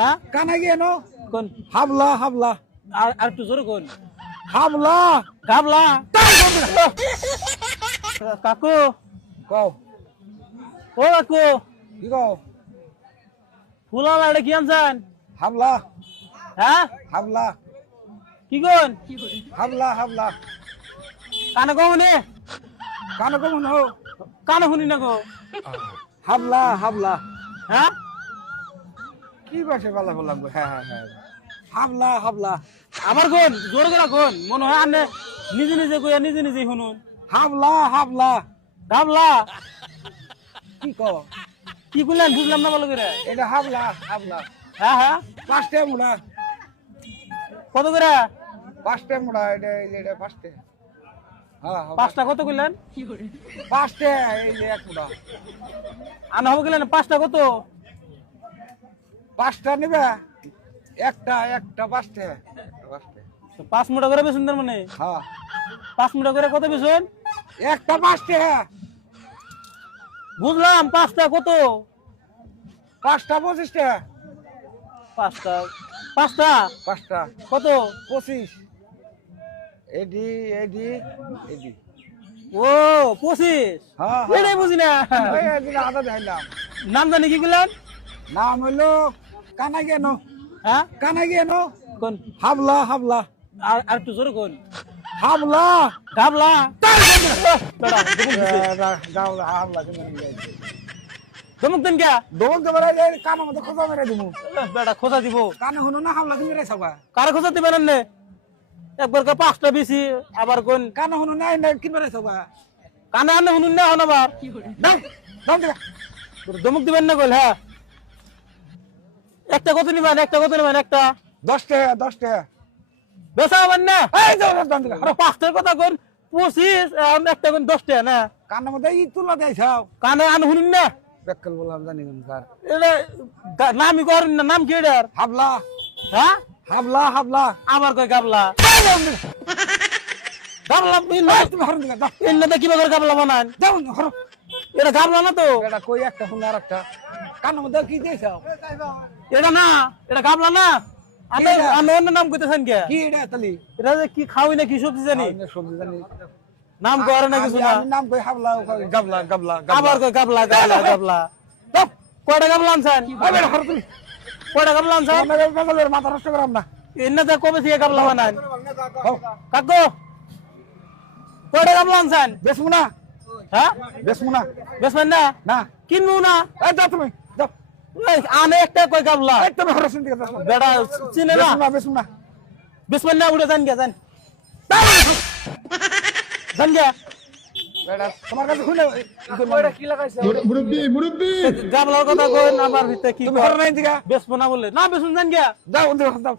হ্যাঁ কানা গেনো কোন হাবলা হাবলা আর একটু জোরে কোন হাবলা গাবলা কাকু কও ও কাকু কি কও ফুলা লাড়ে কি আনছেন হাবলা হ্যাঁ হাবলা কি কোন হাবলা হাবলা কানে কো মনে কানা কমন হো কানে শুনি না গো হাবলা হাবলা হ্যাঁ কি ভাষা বলা বললাম হ্যাঁ হ্যাঁ হ্যাঁ হাবলা হাবলা আবার কোন জোরে করে কোন মনে হয় আনে নিজে নিজে কইয়া নিজে নিজে শুনুন হাবলা হাবলা গাবলা কি কও কি কইলেন বুঝলাম না ভালো করে এটা হাবলা হাবলা হ্যাঁ হ্যাঁ পাঁচটা মুড়া কত করে পাঁচটা মুড়া এটা পাঁচটা হ্যাঁ হ্যাঁ পাঁচটা কত কইলেন পাঁচটা এই যে এক মুড়া আনা হবে গেলেন পাঁচটা কত পাঁচটা নিবে একটা একটা পাঁচটা পাঁচটা 5 মুঠা করে বেচুন তার মানে হ্যাঁ 5 মুঠা করে কত বেচুন একটা পাঁচটা বুঝলাম পাঁচটা কত পাঁচটা 25 টাকা পাঁচটা পাঁচটা পাঁচটা কত 25 এডি এডি এডি ও 25 হ্যাঁ এটাই বুঝি না ওই এদিন আদা দেখাইলাম নাম জানি কি বললেন নাম হইলো কানা গেনো হ্যাঁ কানা গেনো কোন হাবলা হাবলা আর একটু জোরে কোন হাবলা গাবলা গাওলা হাবলা দমক দেন কে দোল দেবার কানা মতো খোঁজা মেরে দিমু বেটা খোঁজা দিব কানে হনো না হাবলা তুমি রে সবা কারে খোঁজা দিবেন না একবার কে পাঁচটা বেশি আবার কোন কানে হনো না না কি মেরে সবা কানে আনে শুনুন না হন আবার দাও দাও দেখা দমক দিবেন না কইল হ্যাঁ একটা কত নিবেন একটা কত নিবেন একটা 10 টাকা 10 টাকা বেচা হবেন না এই দাও দাও দেখা আরে পাঁচটার কথা কোন 25 আর একটা কোন 10 টাকা না কানে মধ্যে ই তুলা দেখাও কানে আনে শুনুন না বেকল বললাম জানি না স্যার এটা নামই করেন না নাম কি এটার হাবলা হ্যাঁ হাবলা হাবলা আবার কই গাবলা গাবলা তুমি হরন দিলা দাও ইন্না কিবা করে গাবলা বানান দাও হর এটা গাবলা না তো এটা কই একটা হুন আর একটা কানে মধ্যে কি দেখাও এটা না এটা গাবলা না আমি এটা? আমি অন্য নাম কইতেছেন কে কি এটা তালি এটা যে কি খাওয়াই না কি সবজি জানি আমি সবজি জানি নাম করে না কিছু না আমি নাম কই হাবলা গাবলা গাবলা আবার কই গাবলা গাবলা গাবলা দাও কয়টা গাবলা আনছেন আবে হর তুমি কয়টা গাবলা আনছেন আমাদের বেঙ্গলের মাথা নষ্ট করাম না ইন্না তো কবে থেকে গাবলা বানান দাও কাকু কয়টা গাবলা আনছেন বেসমু না হ্যাঁ বেসমু না বেসবেন না না কিনবো না এই দাও তুমি দাও এই, আনে একটা কই গাবলা এই তুমি হর শুনতে দাও বেটা চিনে না বেসমু না বেসবেন না উড়ে যান গে যান যান গে বেটা তোমার কাছে খুলে ওইটা কি লাগাইছে মুরব্বি মুরব্বি গাবলার কথা কই আবার ভিতরে কি তুমি হর নাই দিগা বেসবো না বললে না বেসুন যান গে দাও দাও